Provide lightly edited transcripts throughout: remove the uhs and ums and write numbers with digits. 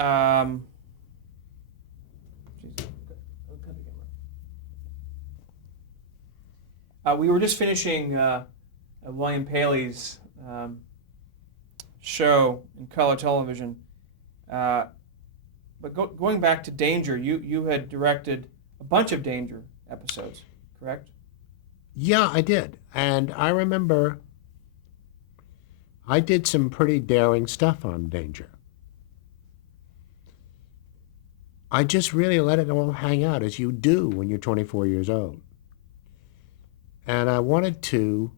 Um, we were just finishing William Paley's show in color television. But going back to Danger, you had directed a bunch of Danger episodes, correct? Yeah, I did. And I remember I did some pretty daring stuff on Danger. I just really let it all hang out, as you do when you're 24 years old. And I wanted to,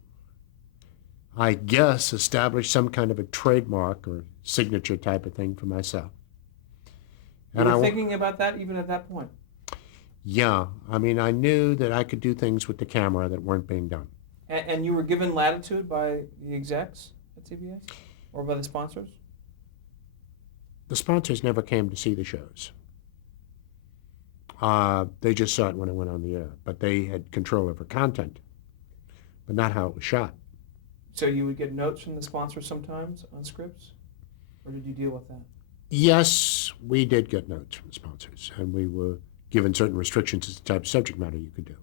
I guess, establish some kind of a trademark or signature type of thing for myself. You were thinking about that even at that point? Yeah. I mean, I knew that I could do things with the camera that weren't being done. And you were given latitude by the execs at CBS? Or by the sponsors? The sponsors never came to see the shows. They just saw it when it went on the air. But they had control over content, but not how it was shot. So you would get notes from the sponsors sometimes on scripts? Or did you deal with that? Yes, we did get notes from the sponsors, and we were given certain restrictions as to the type of subject matter you could do.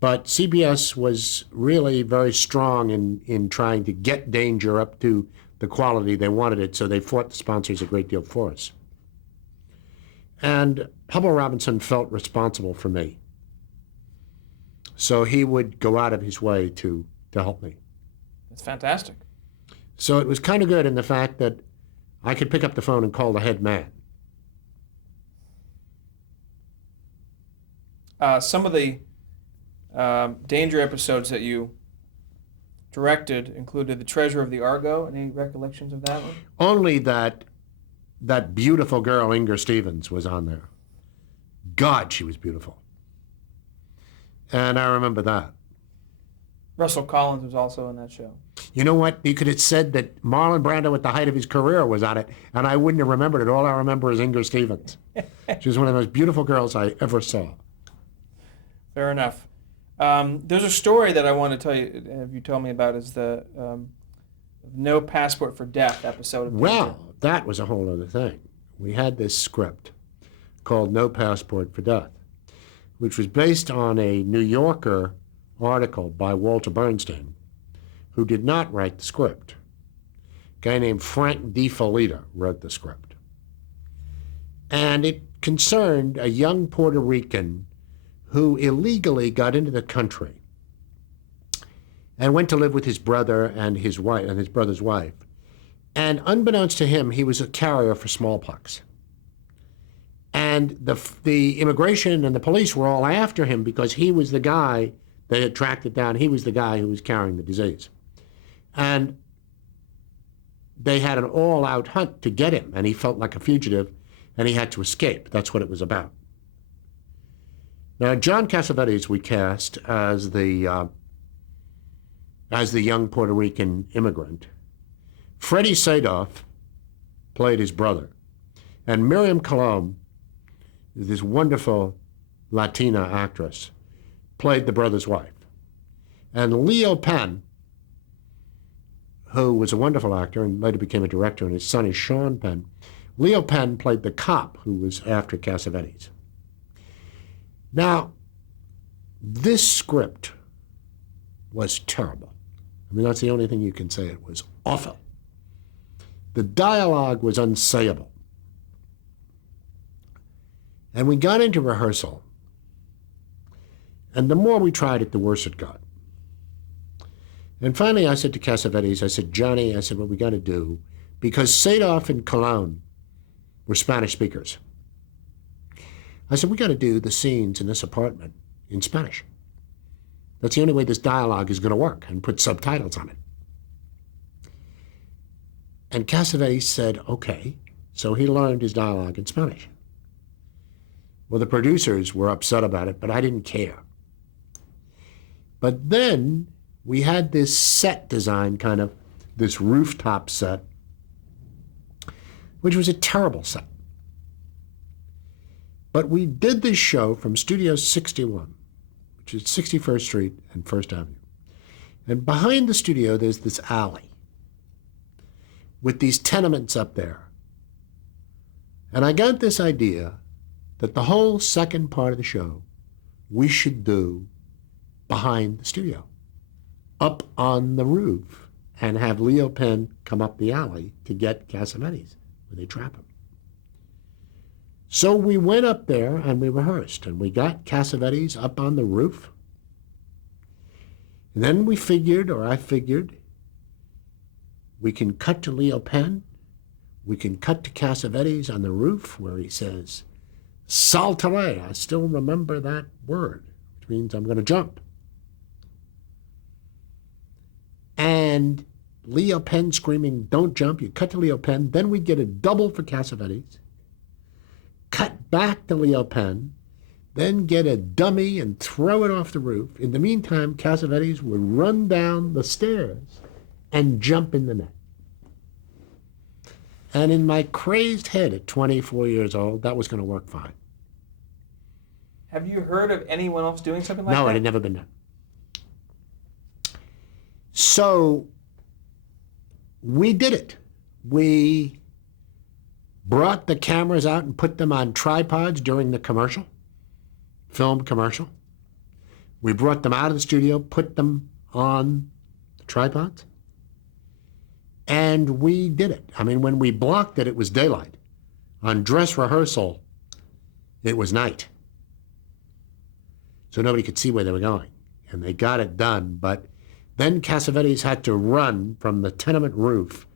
But CBS was really very strong in trying to get Danger up to the quality they wanted it, so they fought the sponsors a great deal for us. And Hubble Robinson felt responsible for me. So he would go out of his way to help me. That's fantastic. So it was kind of good in the fact that I could pick up the phone and call the head man. Some of the Danger episodes that you directed included The Treasure of the Argo. Any recollections of that one? Only that beautiful girl, Inger Stevens, was on there. God, she was beautiful. And I remember that. Russell Collins was also in that show. You know what? You could have said that Marlon Brando at the height of his career was on it, and I wouldn't have remembered it. All I remember is Inger Stevens. She was one of the most beautiful girls I ever saw. Fair enough. There's a story that I want to tell you, have you told me about, is the No Passport for Death episode of Danger. Well, that was a whole other thing. We had this script called No Passport for Death, which was based on a New Yorker article by Walter Bernstein, who did not write the script. A guy named Frank DiFolita wrote the script. And it concerned a young Puerto Rican who illegally got into the country and went to live with his brother and his wife and his brother's wife. And unbeknownst to him, he was a carrier for smallpox. And the immigration and the police were all after him because he was the guy they had tracked it down. He was the guy who was carrying the disease. And they had an all-out hunt to get him, and he felt like a fugitive, and he had to escape. That's what it was about. Now, John Cassavetes we cast as the young Puerto Rican immigrant. Freddie Sadoff played his brother, and Miriam Colomb, this wonderful Latina actress, played the brother's wife. And Leo Penn, who was a wonderful actor and later became a director, and his son is Sean Penn. Leo Penn played the cop who was after Cassavetes. Now, this script was terrible. I mean, that's the only thing you can say. It was awful. The dialogue was unsayable. And we got into rehearsal, and the more we tried it, the worse it got. And finally I said to Cassavetes, I said, Johnny, I said, what we got to do, because Sadoff and Colon were Spanish speakers. I said, we got to do the scenes in this apartment in Spanish. That's the only way this dialogue is going to work, and put subtitles on it. And Cassavetes said, okay. So he learned his dialogue in Spanish. Well, the producers were upset about it, but I didn't care. But then we had this set design, kind of this rooftop set, which was a terrible set. But we did this show from Studio 61, which is 61st Street and First Avenue. And behind the studio, there's this alley with these tenements up there. And I got this idea that the whole second part of the show we should do behind the studio, up on the roof, and have Leo Penn come up the alley to get Cassavetes when they trap him. So we went up there and we rehearsed, and we got Cassavetes up on the roof. And then we figured, or I figured, we can cut to Leo Penn. We can cut to Cassavetes on the roof where he says, saltare. I still remember that word, which means I'm going to jump. And Leo Penn screaming, don't jump. You cut to Leo Penn. Then we get a double for Cassavetes. Cut back to Leo Penn. Then get a dummy and throw it off the roof. In the meantime, Cassavetes would run down the stairs and jump in the net. And in my crazed head at 24 years old, that was going to work fine. Have you heard of anyone else doing something like that? No, it had never been done. So we did it. We brought the cameras out and put them on tripods during the commercial, film commercial. We brought them out of the studio, put them on the tripods, and we did it. I mean, when we blocked it, it was daylight. On dress rehearsal, it was night. So nobody could see where they were going. And they got it done, but then Cassavetes had to run from the tenement roof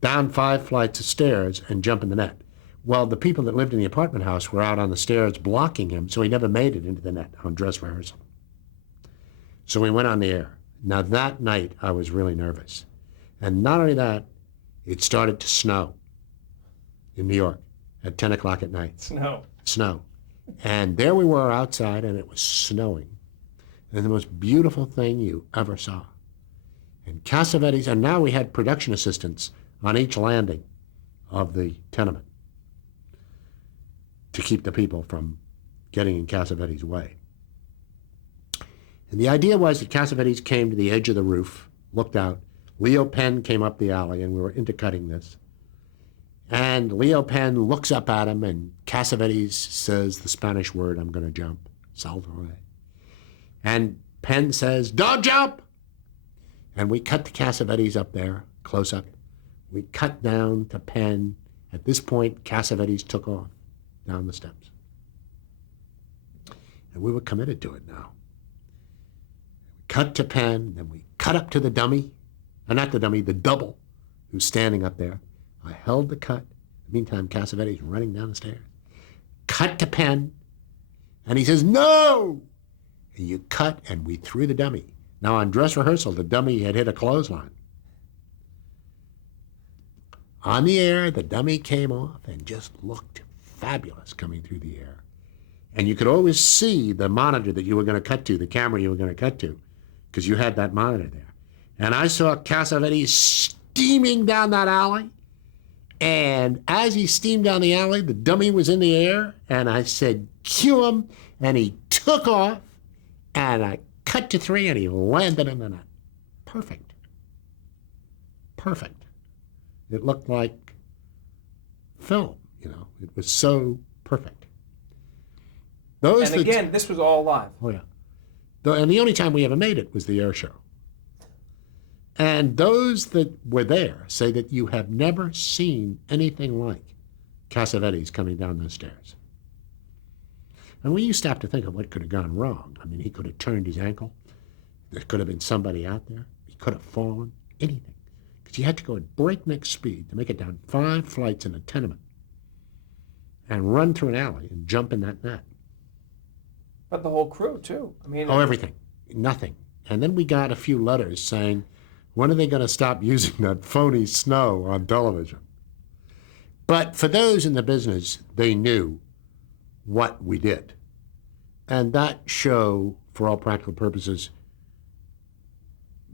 down 5 flights of stairs and jump in the net. Well, the people that lived in the apartment house were out on the stairs blocking him, so he never made it into the net on dress rehearsal. So we went on the air. Now that night, I was really nervous. And not only that, it started to snow in New York at 10 o'clock at night. Snow. And there we were outside, and it was snowing. And the most beautiful thing you ever saw. And Cassavetes, and now we had production assistants on each landing of the tenement to keep the people from getting in Cassavetes' way. And the idea was that Cassavetes came to the edge of the roof, looked out. Leo Penn came up the alley, and we were intercutting this. And Leo Penn looks up at him, and Cassavetes says the Spanish word, I'm going to jump, saltare. And Penn says, don't jump! And we cut to Cassavetes up there, close up. We cut down to Penn. At this point, Cassavetes took off down the steps. And we were committed to it now. Cut to Penn, then we cut up to the dummy, not the dummy, the double, who's standing up there. I held the cut. Meantime, Cassavetes running down the stairs. Cut to Penn, and he says, no! And you cut, and we threw the dummy. Now, on dress rehearsal, the dummy had hit a clothesline. On the air, the dummy came off and just looked fabulous coming through the air. And you could always see the monitor that you were going to cut to, the camera you were going to cut to, because you had that monitor there. And I saw Cassavetes steaming down that alley. And as he steamed down the alley, the dummy was in the air, and I said, cue him, and he took off, and I cut to 3, and he landed in the net. Perfect. Perfect. It looked like film, you know. It was so perfect. And again, this was all live. Oh, yeah. And the only time we ever made it was the air show. And those that were there say that you have never seen anything like Cassavetes coming down those stairs. And we used to have to think of what could have gone wrong. I mean, he could have turned his ankle. There could have been somebody out there. He could have fallen. Anything. Because you had to go at breakneck speed to make it down 5 flights in a tenement and run through an alley and jump in that net. But the whole crew, too. I mean, everything. Nothing. And then we got a few letters saying, when are they going to stop using that phony snow on television? But for those in the business, they knew what we did. And that show, for all practical purposes,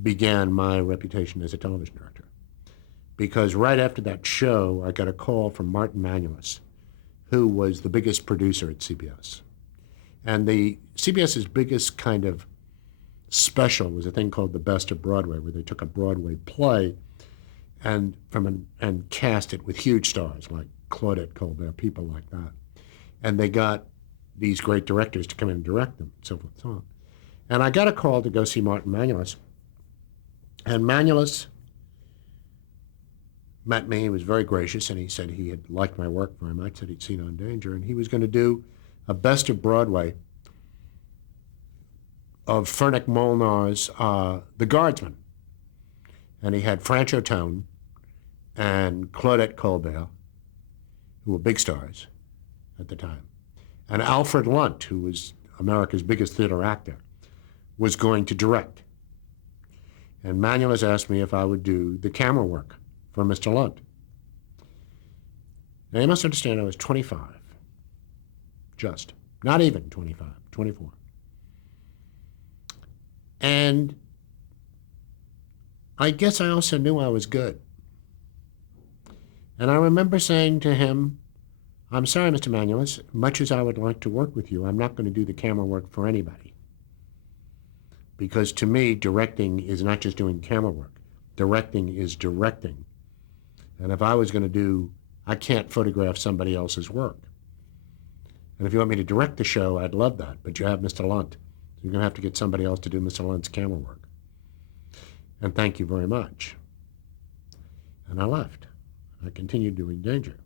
began my reputation as a television director. Because right after that show, I got a call from Martin Manulis, who was the biggest producer at CBS. And the CBS's biggest kind of special was a thing called The Best of Broadway, where they took a Broadway play and cast it with huge stars like Claudette Colbert, people like that. And they got these great directors to come in and direct them, so forth and so on. And I got a call to go see Martin Manulis. And Manulis met me. He was very gracious, and he said he had liked my work very much, that he'd seen On Danger, and he was going to do a best of Broadway of Fernick Molnar's The Guardsman. And he had Francho Tone and Claudette Colbert, who were big stars at the time. And Alfred Lunt, who was America's biggest theater actor, was going to direct. And Manulis asked me if I would do the camera work for Mr. Lunt. Now, you must understand I was 25. Just. Not even 25, 24. And I guess I also knew I was good. And I remember saying to him, I'm sorry, Mr. Manulis, much as I would like to work with you, I'm not going to do the camera work for anybody. Because to me, directing is not just doing camera work. Directing is directing. And if I was going to do, I can't photograph somebody else's work. And if you want me to direct the show, I'd love that. But you have Mr. Lunt. So you're going to have to get somebody else to do Mr. Lunt's camera work. And thank you very much. And I left. I continued doing Danger.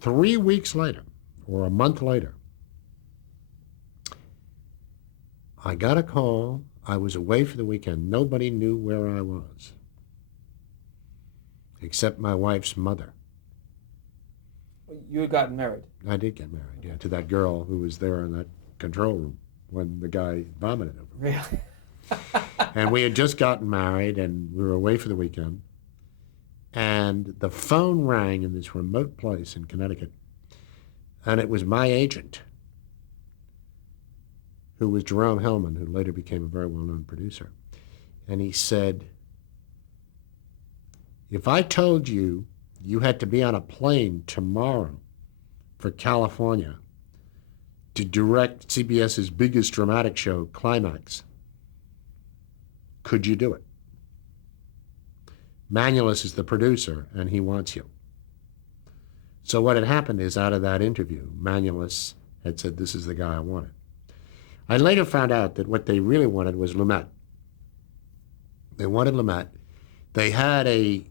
3 weeks later, or a month later, I got a call. I was away for the weekend. Nobody knew where I was, except my wife's mother. You had gotten married. I did get married, yeah, to that girl who was there in that control room when the guy vomited over me. Really? And we had just gotten married, and we were away for the weekend. And the phone rang in this remote place in Connecticut, and it was my agent, who was Jerome Hellman, who later became a very well-known producer. And he said, if I told you you had to be on a plane tomorrow for California to direct CBS's biggest dramatic show, Climax, could you do it? Manulis is the producer, and he wants you. So what had happened is, out of that interview, Manulis had said, this is the guy I wanted. I later found out that what they really wanted was Lumet. They wanted Lumet. They had a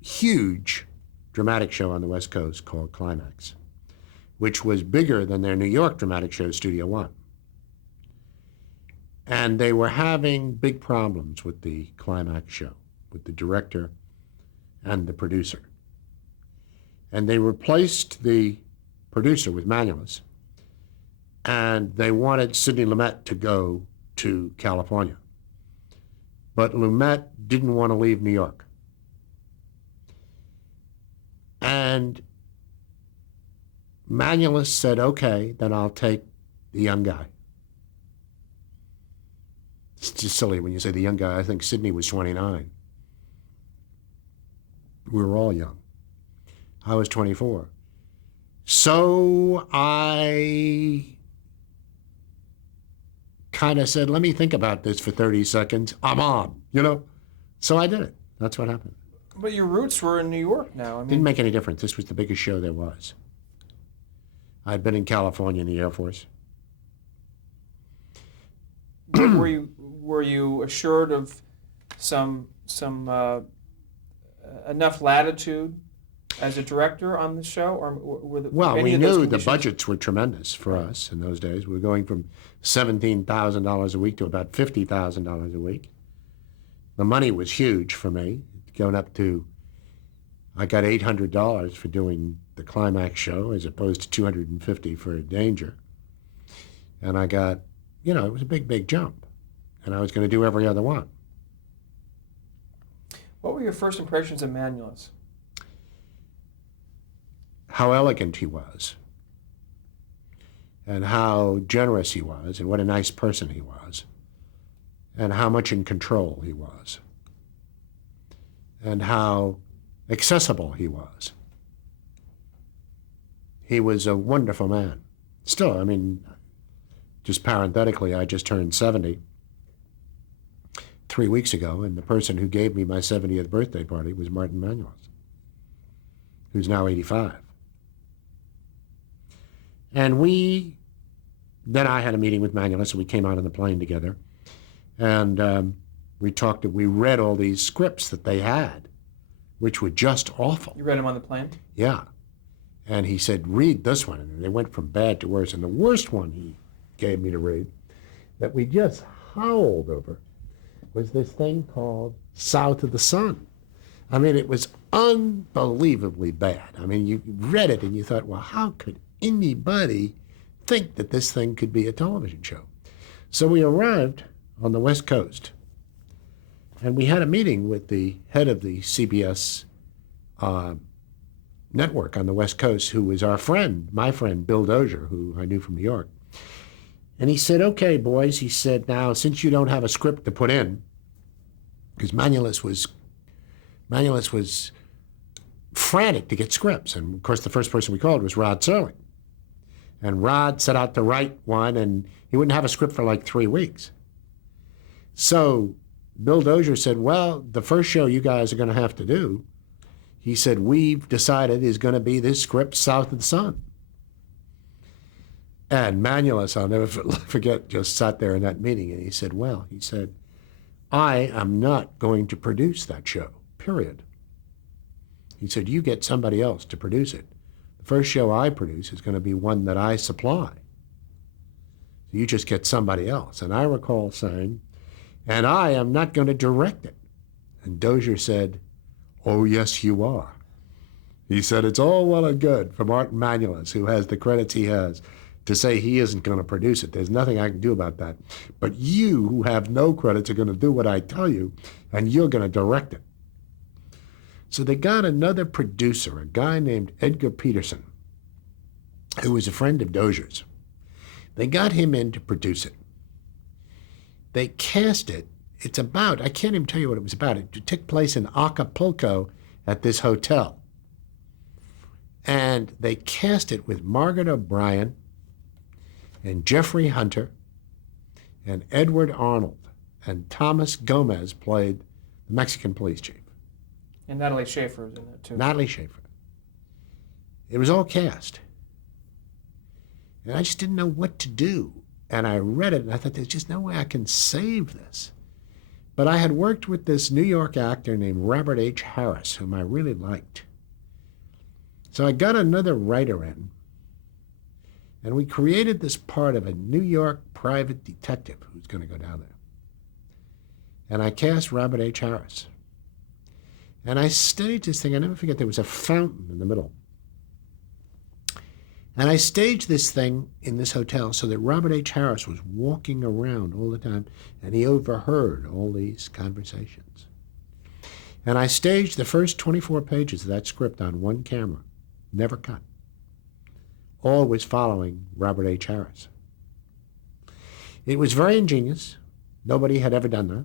huge dramatic show on the West Coast called Climax, which was bigger than their New York dramatic show, Studio One. And they were having big problems with the Climax show, with the director and the producer. And they replaced the producer with Manulis, and they wanted Sidney Lumet to go to California. But Lumet didn't want to leave New York. And Manulis said, okay, then I'll take the young guy. It's just silly when you say the young guy. I think Sidney was 29. We were all young. I was 24. So I kind of said, let me think about this for 30 seconds. I'm on, you know? So I did it. That's what happened. But your roots were in New York now. I mean, Didn't make any difference. This was the biggest show there was. I'd been in California in the Air Force. were you assured of some enough latitude as a director on the show, or Well, any we of those knew the conditions? budgets were tremendous for us in those days. We were going from $17,000 a week to about $50,000 a week. The money was huge for me, going up to, I got $800 for doing the Climax show as opposed to $250 for Danger. And I got, it was a big, big jump. And I was going to do every other one. What were your first impressions of Manulis? How elegant he was, and how generous he was, and what a nice person he was, and how much in control he was, and how accessible he was. He was a wonderful man. Still, I mean, just parenthetically, I just turned 70 3 weeks ago, and the person who gave me my 70th birthday party was Martin Manulis. who's now 85. And then I had a meeting with Manulus, and we came out on the plane together. And we read all these scripts that they had, which were just awful. You read them on the plane? Yeah. And he said, read this one. And they went from bad to worse. And the worst one he gave me to read, that we just howled over, was this thing called South of the Sun. I mean, it was unbelievably bad. I mean, you read it and you thought, well, how could anybody think that this thing could be a television show? So we arrived on the West Coast, and we had a meeting with the head of the CBS network on the West Coast, who was my friend, Bill Dozier, who I knew from New York. And he said, okay, boys, he said, now, since you don't have a script to put in, because Manulus was frantic to get scripts. And, of course, the first person we called was Rod Serling. And Rod set out to write one, and he wouldn't have a script for like 3 weeks. So Bill Dozier said, well, the first show you guys are going to have to do, he said, we've decided is going to be this script, South of the Sun. And Manulus, I'll never forget, just sat there in that meeting, and he said, I am not going to produce that show, period. He said, you get somebody else to produce it. The first show I produce is going to be one that I supply. So you just get somebody else. And I recall saying, and I am not going to direct it. And Dozier said, oh, yes, you are. He said, it's all well and good for Martin Manulus, who has the credits he has, to say he isn't going to produce it. There's nothing I can do about that. But you, who have no credits, are going to do what I tell you, and you're going to direct it. So they got another producer, a guy named Edgar Peterson, who was a friend of Dozier's. They got him in to produce it. They cast it. I can't even tell you what it was about. It took place in Acapulco at this hotel. And they cast it with Margaret O'Brien and Jeffrey Hunter and Edward Arnold. And Thomas Gomez played the Mexican police chief. And Natalie Schaefer was in that too. Natalie Schaefer. It was all cast. And I just didn't know what to do. And I read it, and I thought, there's just no way I can save this. But I had worked with this New York actor named Robert H. Harris, whom I really liked. So I got another writer in, and we created this part of a New York private detective who's going to go down there. And I cast Robert H. Harris. And I staged this thing. I never forget, there was a fountain in the middle. And I staged this thing in this hotel so that Robert H. Harris was walking around all the time, and he overheard all these conversations. And I staged the first 24 pages of that script on one camera, never cut. Always following Robert H. Harris. It was very ingenious. Nobody had ever done that.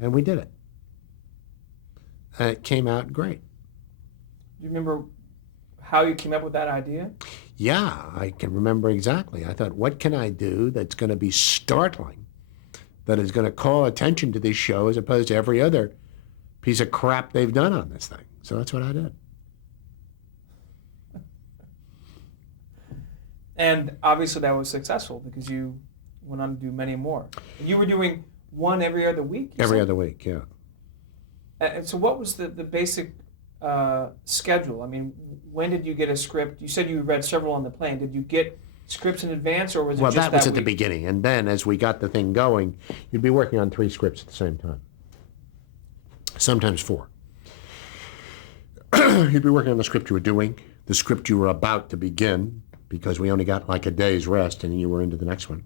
And we did it. And it came out great. Do you remember how you came up with that idea? Yeah, I can remember exactly. I thought, what can I do that's going to be startling, that is going to call attention to this show as opposed to every other piece of crap they've done on this thing? So that's what I did. And obviously that was successful because you went on to do many more. And you were doing one every other week? Every other week, yeah. And so what was the basic schedule? I mean, when did you get a script? You said you read several on the plane. Did you get scripts in advance, or was it well, just that was at week? the beginning. And then as we got the thing going, you'd be working on 3 scripts at the same time. Sometimes 4. You'd be working on the script you were doing, the script you were about to begin, because we only got like a day's rest and you were into the next one.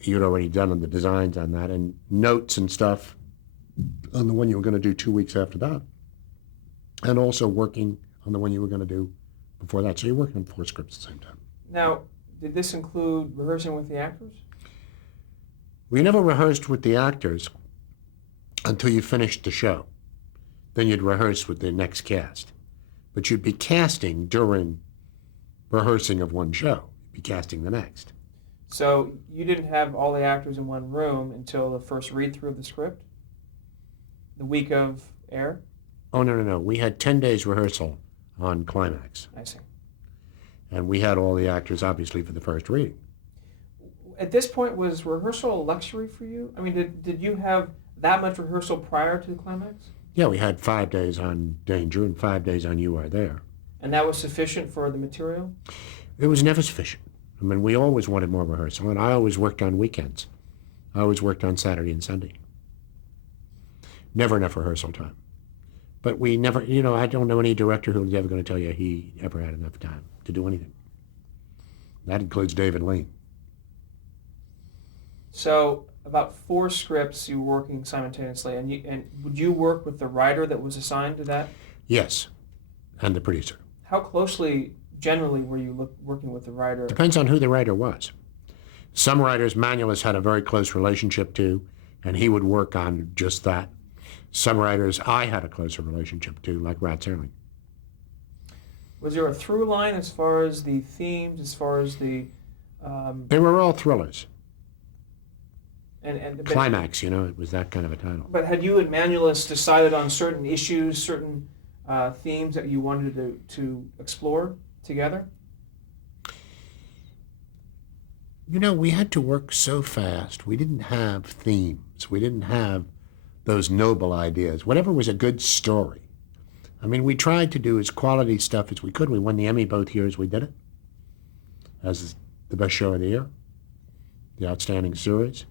You'd already done the designs on that and notes and stuff on the one you were going to do 2 weeks after that. And also working on the one you were going to do before that. So you're working on 4 scripts at the same time. Now, did this include rehearsing with the actors? We never rehearsed with the actors until you finished the show. Then you'd rehearse with the next cast. But you'd be casting during rehearsing of one show. You'd be casting the next. So you didn't have all the actors in one room until the first read-through of the script? The week of air? Oh, no, no, no. We had 10 days rehearsal on Climax. I see. And we had all the actors, obviously, for the first reading. At this point, was rehearsal a luxury for you? I mean, did you have that much rehearsal prior to the climax? Yeah, we had 5 days on Danger and 5 days on You Are There. And that was sufficient for the material? It was never sufficient. I mean, we always wanted more rehearsal, and I always worked on weekends. I always worked on Saturday and Sunday. Never enough rehearsal time. But we never, I don't know any director who's ever going to tell you he ever had enough time to do anything. That includes David Lean. So about 4 scripts you were working simultaneously, and would you work with the writer that was assigned to that? Yes, and the producer. How closely, generally, were you working with the writer? Depends on who the writer was. Some writers Manulis had a very close relationship to, and he would work on just that. Some writers I had a closer relationship to, like Rod Serling. Was there a through line as far as the themes, as far as the... They were all thrillers. But Climax, it was that kind of a title. But had you and Manulis decided on certain issues, certain themes that you wanted to explore together? We had to work so fast. We didn't have themes. We didn't have those noble ideas. Whatever was a good story. I mean, we tried to do as quality stuff as we could. We won the Emmy both years we did it as the best show of the year, the outstanding series.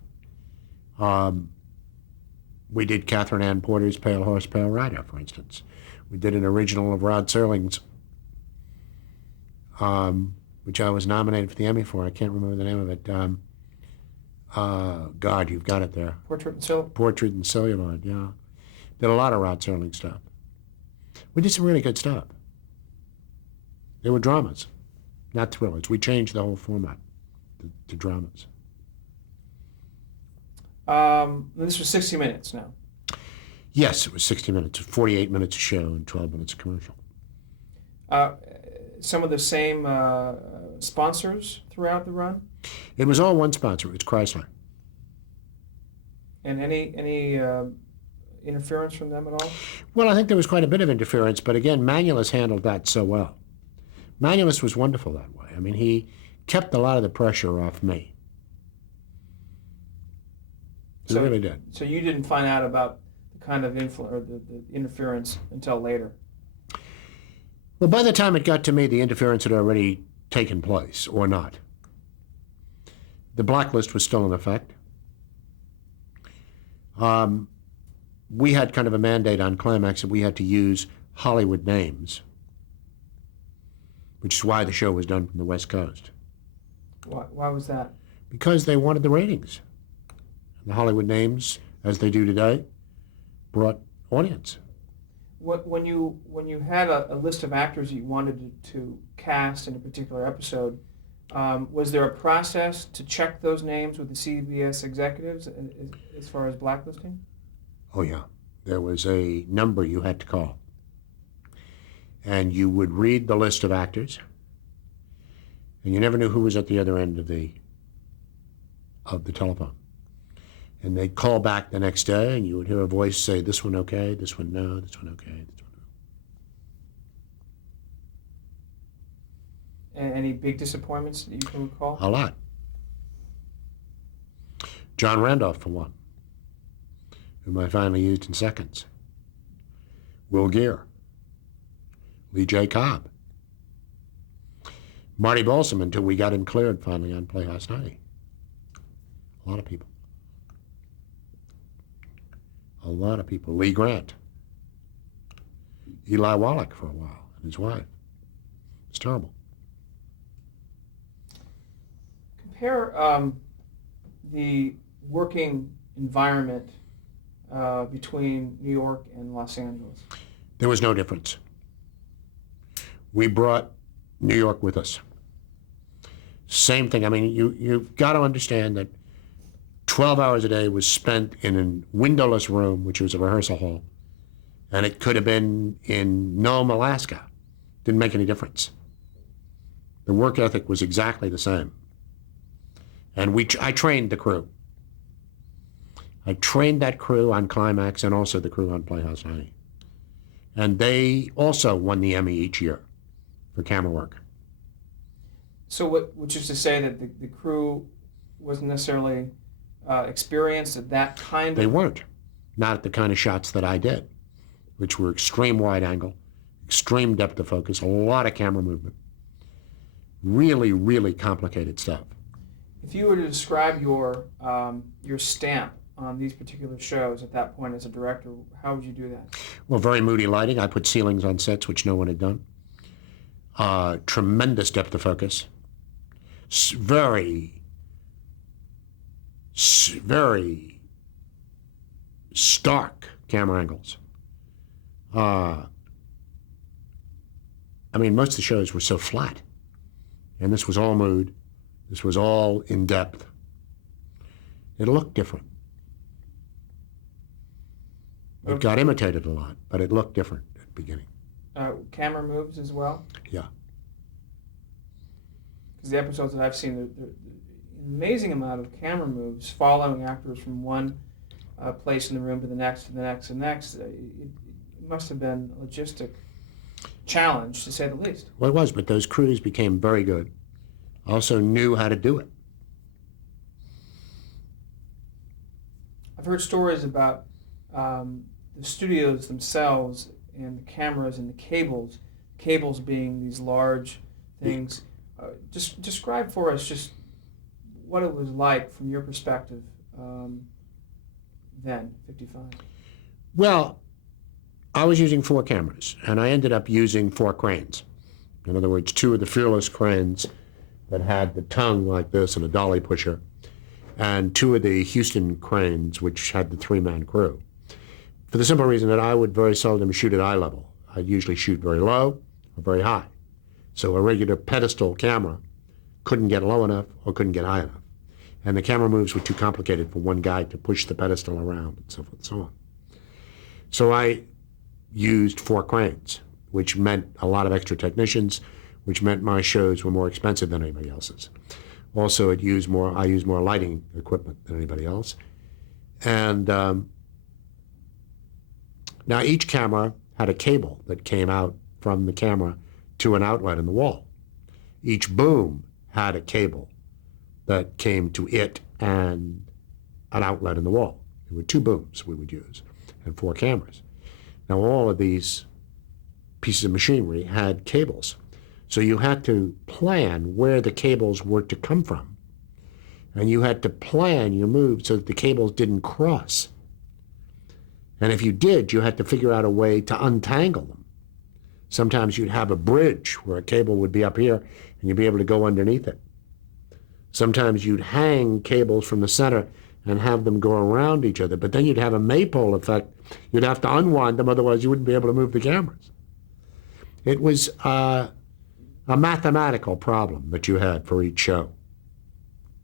We did Catherine Ann Porter's Pale Horse, Pale Rider, for instance. We did an original of Rod Serling's, which I was nominated for the Emmy for. I can't remember the name of it. God, you've got it there. Portrait and Celluloid. Portrait and Celluloid, yeah. Did a lot of Rod Serling stuff. We did some really good stuff. They were dramas, not thrillers. We changed the whole format to dramas. This was 60 minutes now. Yes, it was 60 minutes, 48 minutes a show and 12 minutes a commercial. Some of the same sponsors throughout the run? It was all one sponsor. It was Chrysler. And any interference from them at all? Well, I think there was quite a bit of interference, but again, Manulis handled that so well. Manulis was wonderful that way. I mean, he kept a lot of the pressure off me. He really did. So you didn't find out about the kind of influence or the interference until later? Well, by the time it got to me, the interference had already taken place, or not. The blacklist was still in effect. We had kind of a mandate on Climax that we had to use Hollywood names, which is why the show was done from the West Coast. Why was that? Because they wanted the ratings. The Hollywood names, as they do today, brought audience. When you had a list of actors you wanted to cast in a particular episode, was there a process to check those names with the CBS executives as far as blacklisting? Oh, yeah. There was a number you had to call. And you would read the list of actors, and you never knew who was at the other end of the telephone. And they'd call back the next day, and you would hear a voice say, this one okay, this one no, this one okay, this one no. And any big disappointments that you can recall? A lot. John Randolph, for one, whom I finally used in seconds. Will Gere. Lee J. Cobb. Marty Balsam, until we got him cleared finally on Playhouse 90. A lot of people. A lot of people. Lee Grant. Eli Wallach for a while, and his wife. It's terrible. Compare the working environment between New York and Los Angeles. There was no difference. We brought New York with us. Same thing. I mean, you've got to understand that 12 hours a day was spent in a windowless room, which was a rehearsal hall, and it could have been in Nome, Alaska. Didn't make any difference. The work ethic was exactly the same. And I trained the crew. I trained that crew on Climax and also the crew on Playhouse 90. And they also won the Emmy each year for camera work. So which is to say that the crew wasn't necessarily experienced at that kind They of... weren't. Not at the kind of shots that I did, which were extreme wide angle, extreme depth of focus, a lot of camera movement. Really, really complicated stuff. If you were to describe your stamp on these particular shows at that point as a director, how would you do that? Well, very moody lighting. I put ceilings on sets, which no one had done. Tremendous depth of focus. Very stark camera angles. I mean, most of the shows were so flat. And this was all mood. This was all in depth. It looked different. It got imitated a lot, but it looked different at the beginning. Camera moves as well? Yeah. Because the episodes that I've seen, there's an amazing amount of camera moves following actors from one place in the room to the next, to the next, and next. It must have been a logistic challenge, to say the least. Well, it was, but those crews became very good. Also knew how to do it. I've heard stories about the studios themselves and the cameras and the cables being these large things. Just describe for us just what it was like from your perspective then, 55. Well, I was using 4 cameras, and I ended up using 4 cranes. In other words, 2 of the Fearless cranes that had the tongue like this and a dolly pusher, and 2 of the Houston cranes, which had the 3-man crew. For the simple reason that I would very seldom shoot at eye level. I'd usually shoot very low or very high. So a regular pedestal camera couldn't get low enough or couldn't get high enough. And the camera moves were too complicated for one guy to push the pedestal around and so forth and so on. So I used 4 cranes, which meant a lot of extra technicians, which meant my shows were more expensive than anybody else's. Also, I used more lighting equipment than anybody else. And now each camera had a cable that came out from the camera to an outlet in the wall. Each boom had a cable that came to it and an outlet in the wall. There were 2 booms we would use and 4 cameras. Now all of these pieces of machinery had cables. So you had to plan where the cables were to come from. And you had to plan your move so that the cables didn't cross. And if you did, you had to figure out a way to untangle them. Sometimes you'd have a bridge where a cable would be up here and you'd be able to go underneath it. Sometimes you'd hang cables from the center and have them go around each other, but then you'd have a maypole effect. You'd have to unwind them, otherwise you wouldn't be able to move the cameras. It was a mathematical problem that you had for each show.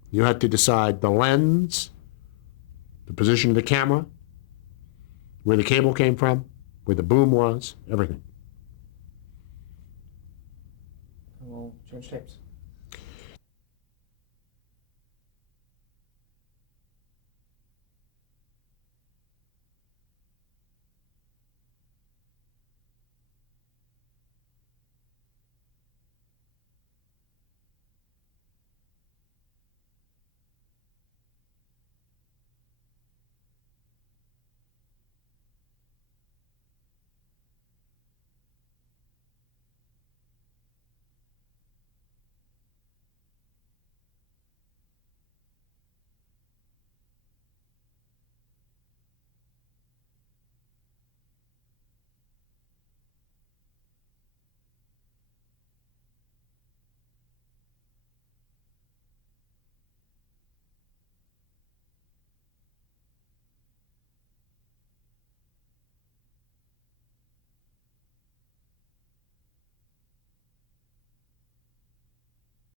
You had to decide the lens, the position of the camera, where the cable came from, where the boom was, everything. We'll change tapes.